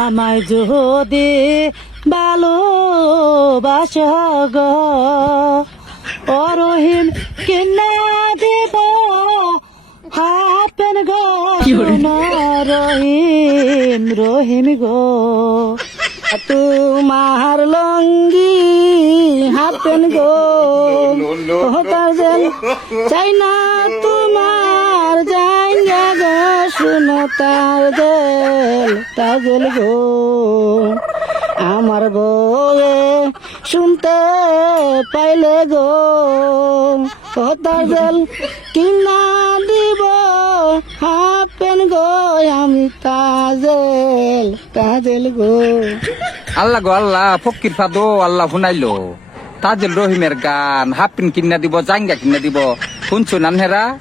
আমায় যদি ভালোবাসো গো ও রহিম কিনা দিব হাপেন গো রহিম রহিম গো তোমার লঙ্গি হাপেন গো চাই না তোমার জাইঙ্গা গো শুনো তাজেল গো আমার বয়ে শুনতে পাইলে গো ও তাজেল কিনা দিব হাপেন গো আমি তাজেল গো। আল্লাহ গো আল্লাহ ফকির ফাদো আল্লাহ শুনাইলো তাজেল রহিমের গান হাফিন কিনা দিব জাঙ্গা কিনা দিব শুনছো নানহেরা